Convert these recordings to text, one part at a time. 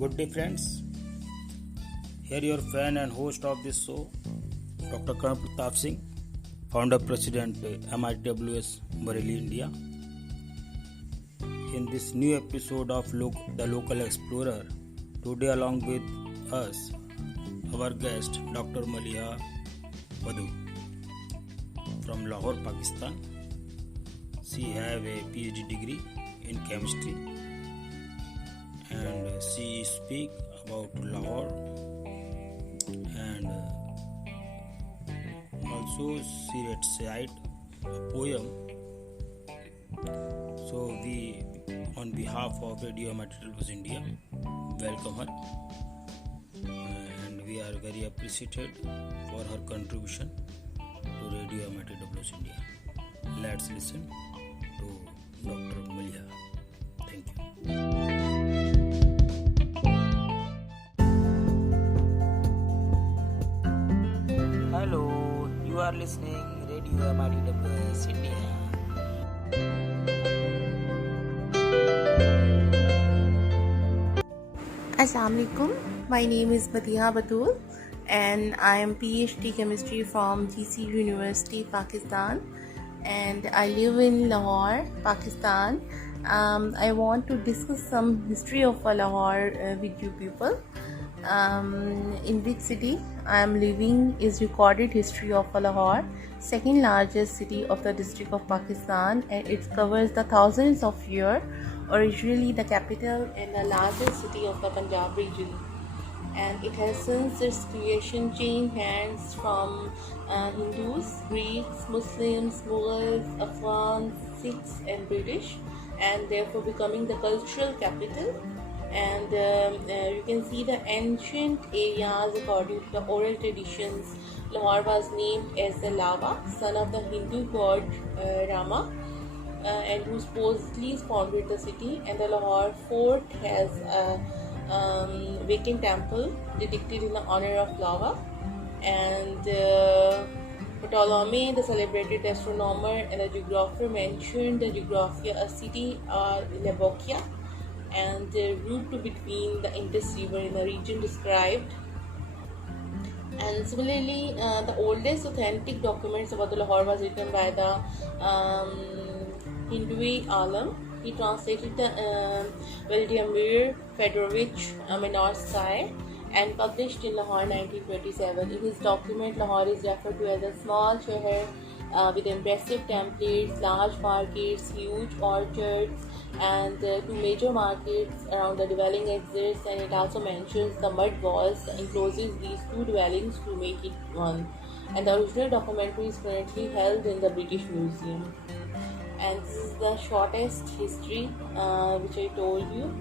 Good day, friends. Here, your fan and host of this show, Dr. Karan Pratap Singh, founder president MITWS Bareilly, India. In this new episode of The Local Explorer, today, along with us, our guest, Dr. Maliha Badhu from Lahore, Pakistan. She have a PhD degree in chemistry and she speak about Lahore and also she recite a poem. So we, on behalf of Radio Materials India, welcome her and we are very appreciated for her contribution to Radio Materials India. Let's listen to Dr. Maliha. Thank you. Hello, you are listening Radio MITWS India. Assalamualaikum. My name is Maliha Badhu and I am PhD chemistry from GC University, Pakistan, and I live in Lahore, Pakistan. I want to discuss some history of Lahore with you people. In which city I am living is recorded history of Lahore, second largest city of the district of Pakistan, and it covers the thousands of years. Originally the capital and the largest city of the Punjab region, and it has since its creation changed hands from Hindus, Greeks, Muslims, Mughals, Afghans, Sikhs and British, and therefore becoming the cultural capital. And you can see the ancient areas. According to the oral traditions, Lahore was named as the Lava, son of the Hindu god Rama, and who supposedly founded the city. And the Lahore fort has a vacant temple dedicated in the honor of Lava. And Ptolemy, the celebrated astronomer and the geographer, mentioned the geographia a city Lebokia and the route to between the Indus River in the region described. And similarly, the oldest authentic documents about the Lahore was written by the Hindui Alam. He translated the Vladimir Fedorovich Minorsky and published in Lahore 1927. In his document, Lahore is referred to as a small sheher with impressive templates, large markets, huge orchards, and two major markets around the dwelling exits, and it also mentions the mud walls that encloses these two dwellings to make it one. And the original documentary is currently held in the British Museum. And this is the shortest history which I told you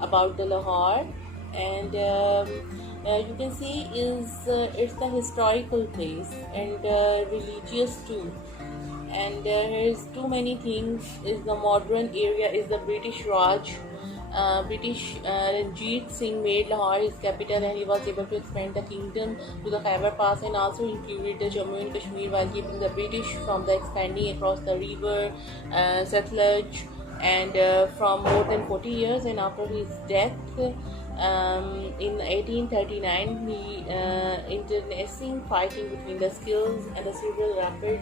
about the Lahore. And you can see it's the historical place and religious too. And here's too many things. Is the modern area is the British Raj. British Ranjit Singh made Lahore his capital, and he was able to expand the kingdom to the Khyber Pass and also included the Jammu and Kashmir while keeping the British from the expanding across the river Satluj and from more than 40 years. And after his death in 1839, he internecine fighting between the skills and the several rapid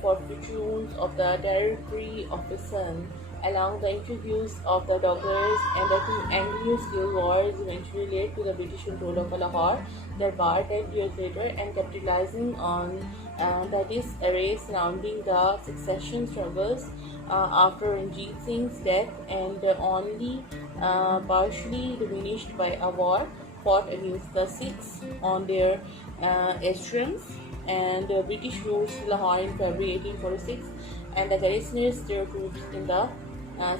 fortunes of the territory of the sun, along the intricacies of the Dogars and the two Anglo-Skill wars eventually led to the British control of Lahore, that bar 10 years later, and capitalizing on the disarray surrounding the succession struggles after Ranjit Singh's death, and only partially diminished by a war fought against the Sikhs on their ashrams, and British ruled Lahore in February 1846, and the garrisoners their troops in the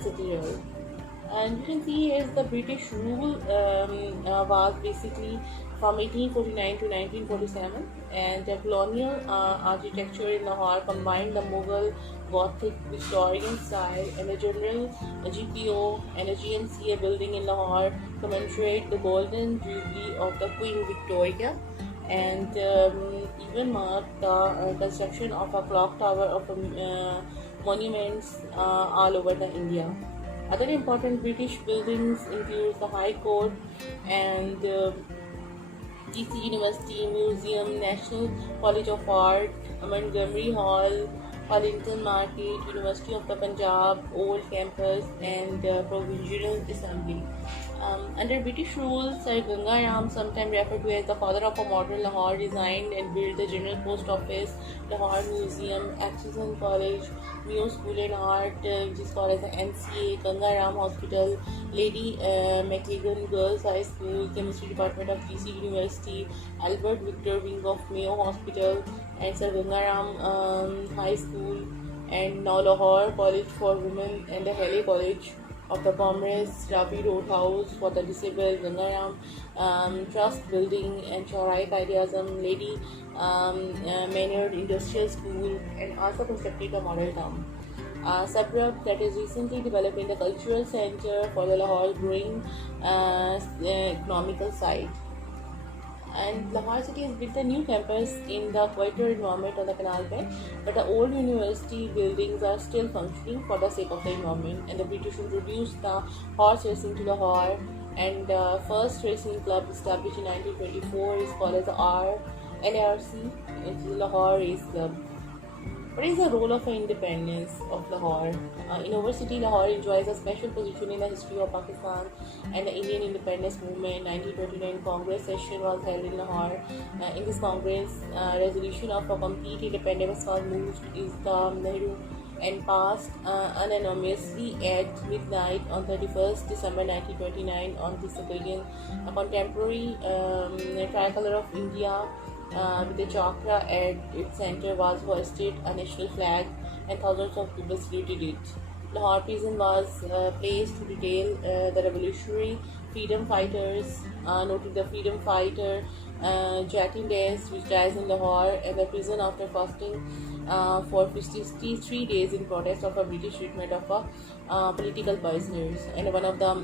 citadel. And you can see here the British rule was basically from 1849 to 1947, and the colonial architecture in Lahore combined the Mughal, Gothic, Victorian style, and the general GPO and a GNCA building in Lahore commemorate the golden jubilee of the Queen Victoria, and even marked the construction of a clock tower of monuments all over the India. Other important British buildings include the High Court and DC University Museum, National College of Art, Montgomery Hall, Wellington Market, University of the Punjab, Old Campus, and Provincial Assembly. Under British rule, Sir Ganga Ram, sometimes referred to as the father of a modern Lahore, designed and built the General Post Office, Lahore Museum, Atchison College, Mayo School and Art, which is called as the NCA, Ganga Ram Hospital, Lady McLagan Girls High School, Chemistry Department of GC University, Albert Victor Wing of Mayo Hospital, and Sir Ganga Ram High School, and now Lahore College for Women and the Haley College of the Commerce, Ravi Roadhouse for the Disabled, Gangaram Trust Building, and Chaurai Qaid-e-Azam, Lady Maynard Industrial School, and also constructed a model town. A suburb that is recently developed in the cultural center for the Lahore growing economical side. And Lahore City has built a new campus in the quieter environment on the canal bed, but the old university buildings are still functioning for the sake of the environment. And the British introduced the horse racing to Lahore, and the first racing club established in 1924 is called as the LRC, which is Lahore Race Club. What is the role of independence of Lahore? In our city, Lahore enjoys a special position in the history of Pakistan and the Indian independence movement. 1929 Congress session was held in Lahore. In this Congress, resolution of a complete independence was moved is the Nehru and passed unanimously at midnight on 31st December 1929 on the civilian contemporary tricolor of India. With the chakra at its center was hoisted a national flag, and thousands of people saluted it. Lahore prison was placed to detail the revolutionary freedom fighters, noted the freedom fighter Jatin Das, which dies in Lahore, and the prison after fasting for 53 days in protest of a British treatment of political prisoners, and one of the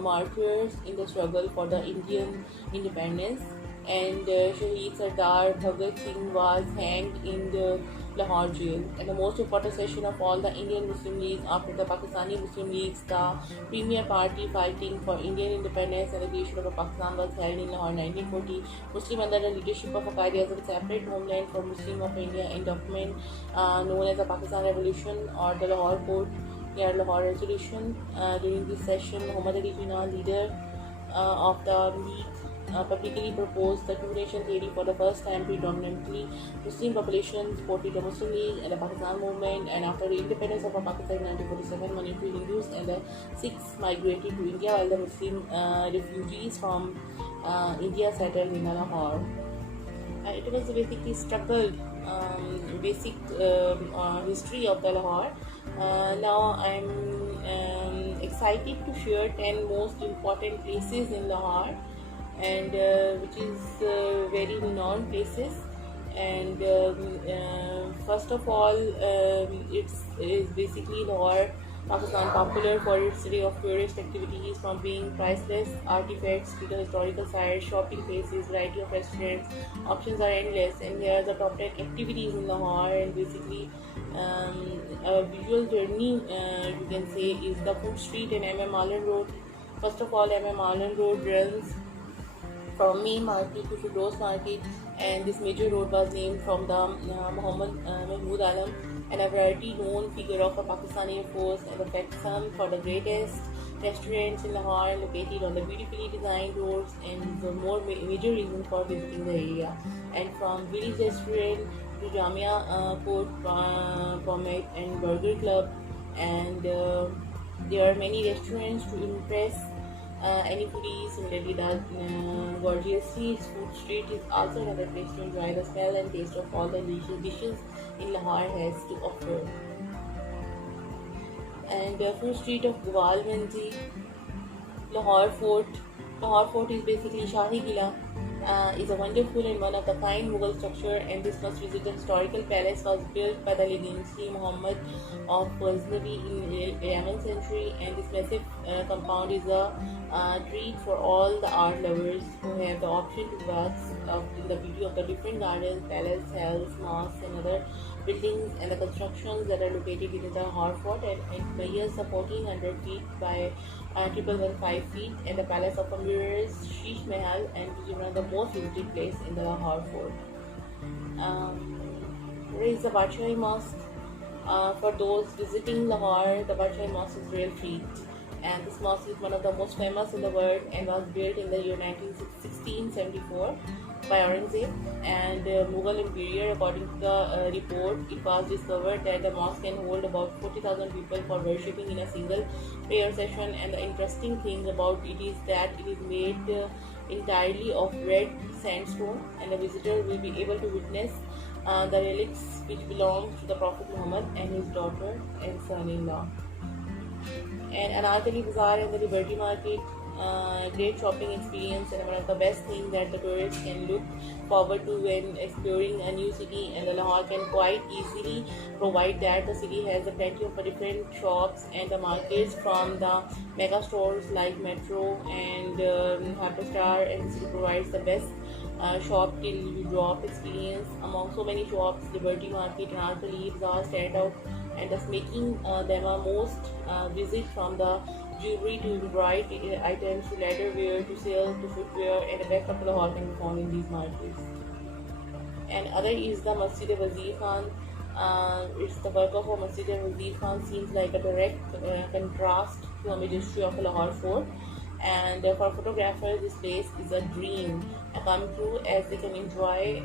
martyrs in the struggle for the Indian independence. And Shaheed Sardar Bhagat Singh was hanged in the Lahore jail. And the most important session of all the Indian Muslim Leagues after the Pakistani Muslim Leagues, the premier party fighting for Indian independence and the creation of Pakistan, was held in Lahore 1940. Muslim under the leadership of Qaid-e-Azam separate homeland for Muslim of India in document known as the Pakistan Revolution or the Lahore Court near Lahore Resolution. During this session, Muhammad Ali Jinnah, leader of the League, publicly proposed the two-nation theory for the first time. Predominantly Muslim population supported the Muslim League and the Pakistan movement, and after the independence of Pakistan in 1947, monetary Hindus and the Sikhs migrated to India while the Muslim refugees from India settled in Lahore. It was basically struggled basic history of the Lahore. Now I'm excited to share 10 most important places in Lahore, and which is very known places. And first of all, it's basically Lahore, Pakistan, popular for its array of tourist activities, from being priceless artifacts to the historical sites, shopping places, variety of restaurants. Options are endless, and here are the top 10 activities in Lahore. And basically a visual journey you can say is the Food Street and MM Allen Road. First of all, MM Allen Road runs from main market to Firdaus Market, and this major road was named from the Muhammad Mahmud Alam, and a variety known figure of a Pakistani Air Force, and the some for the greatest restaurants in Lahore located on the beautifully designed roads, and the more major reason for visiting the area. And from village restaurant to Jamia Port Promenade and Burger Club, and there are many restaurants to impress any foodies. Similarly, the gorgeous Food Street is also another place to enjoy the smell and taste of all the delicious dishes in Lahore has to offer. And Food Street of Gawal Manzi, Lahore Fort. Lahore Fort is basically Shahi Qila. Is a wonderful and one of the kind Mughal structure, and this must visit. The historical palace was built by the legendary Muhammad of Ghaznavi in 11th century, and this massive compound is a treat for all the art lovers who have the option to bask in the beauty of the different gardens, palace, halls, mosques, and other buildings and the constructions that are located in the Lahore Fort, and it measures 1400 feet by 1115 feet, and the Palace of Amirs, Sheesh Mahal, and which is one of the most visited place in the Lahore Fort. There is the Badshahi Mosque. For those visiting Lahore, the Badshahi Mosque is real treat, and this mosque is one of the most famous in the world and was built in the year 1674 by Aurangzeb and Mughal Empire. According to the report, it was discovered that the mosque can hold about 40,000 people for worshipping in a single prayer session, and the interesting thing about it is that it is made entirely of red sandstone, and the visitor will be able to witness the relics which belong to the Prophet Muhammad and his daughter and son-in-law. And Anarkali Bazaar and the Liberty Market, great shopping experience and one of the best things that the tourists can look forward to when exploring a new city, and the Lahore can quite easily provide that. The city has a plenty of different shops and the markets, from the mega stores like Metro and Hyperstar, and the city provides the best shop till you drop experience. Among so many shops, Liberty Market and Anarkali Bazaar stand out, and thus making them a most visit, from the jewelry to embroidered items to leather wear to silk to footwear, and the best of Lahore can be found in these markets. And other is the Masjid Wazir Khan. It's the work of a Masjid Wazir Khan seems like a direct contrast to a majesty of Lahore Fort. And for photographers, this place is a dream come true, as they can enjoy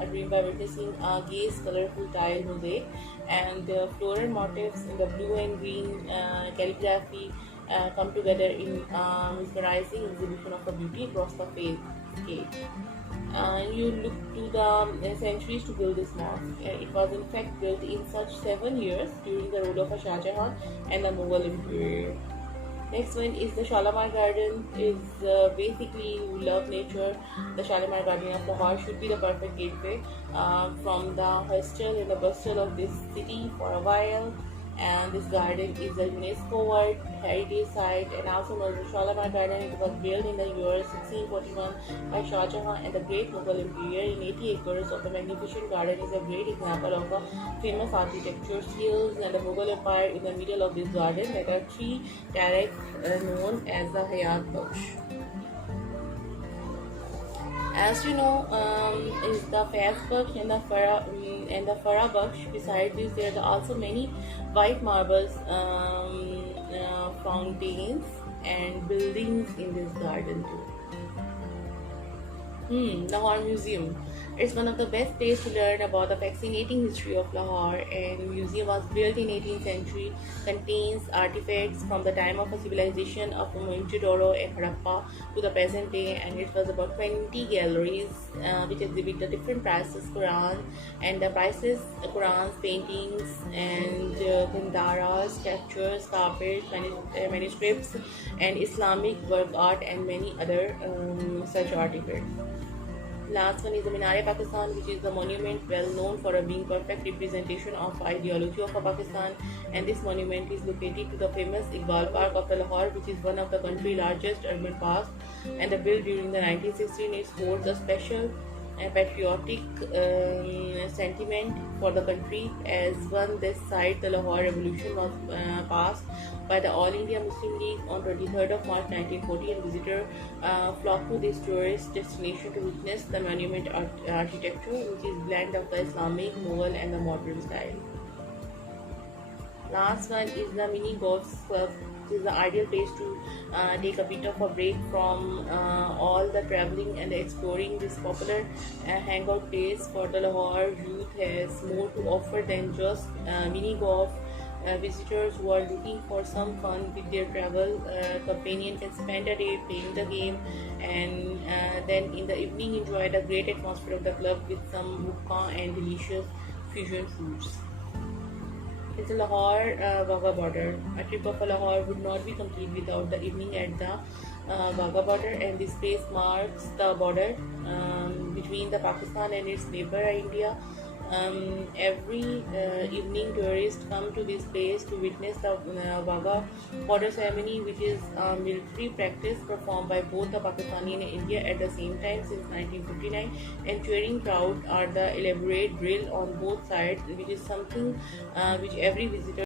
a dream by witnessing a gaze colorful tile mosaic and floral motifs in the blue and green calligraphy come together in mesmerizing exhibition of a beauty across the face. You look to the centuries to build this mosque. It was in fact built in such 7 years during the rule of Shah Jahan and the Mughal Empire. Next one is the Shalimar Garden. Is basically, who love nature, the Shalimar Garden of Lahore should be the perfect gateway from the hustle and the bustle of this city for a while. And this garden is a UNESCO World Heritage Site, and also known as the Shalimar Garden. It was built in the year 1641 by Shah Jahan and the Great Mughal Empire. In 80 acres of the magnificent garden is a great example of a famous architecture skills and the Mughal Empire. In the middle of this garden, there are 3 terraces known as the Hayat Baksh. As you know, is the Faiz Baksh and the Farah Baksh. Besides this, there are also many white marbles, fountains, and buildings in this garden too. Lahore Museum. It's one of the best places to learn about the fascinating history of Lahore, and museum was built in 18th century, contains artifacts from the time of a civilization of Mohenjo-daro and Harappa to the present day, and it was about 20 galleries which exhibit the different prices Quran and the prices Quran's paintings and Gandharas, sculptures, carpets, manuscripts, and Islamic work art, and many other such artifacts. Last one is the Minar-e-Pakistan, which is the monument well known for being perfect representation of ideology of Pakistan, and this monument is located to the famous Iqbal Park of the Lahore, which is one of the country's largest urban parks, and built during the 1916. It holds a special patriotic sentiment for the country, as one this site the Lahore Revolution was passed by the All India Muslim League on 23rd of March 1940, and visitors flock to this tourist destination to witness the monument architecture, which is blend of the Islamic, Mughal and the modern style. Last one is the mini golf club. This is the ideal place to take a bit of a break from all the traveling and exploring. This popular hangout place for the Lahore youth has more to offer than just mini golf. Visitors who are looking for some fun with their travel companion can spend a day playing the game, and then in the evening enjoy the great atmosphere of the club with some hookah and delicious fusion foods. It's a Lahore Wagah border. A trip of Lahore would not be complete without the evening at the Wagah border, and this place marks the border between the Pakistan and its neighbor India. Every evening, tourists come to this place to witness the Wagah border ceremony, which is a military practice performed by both the Pakistani and India at the same time since 1959. And cheering crowd are the elaborate drill on both sides, which is something which every visitor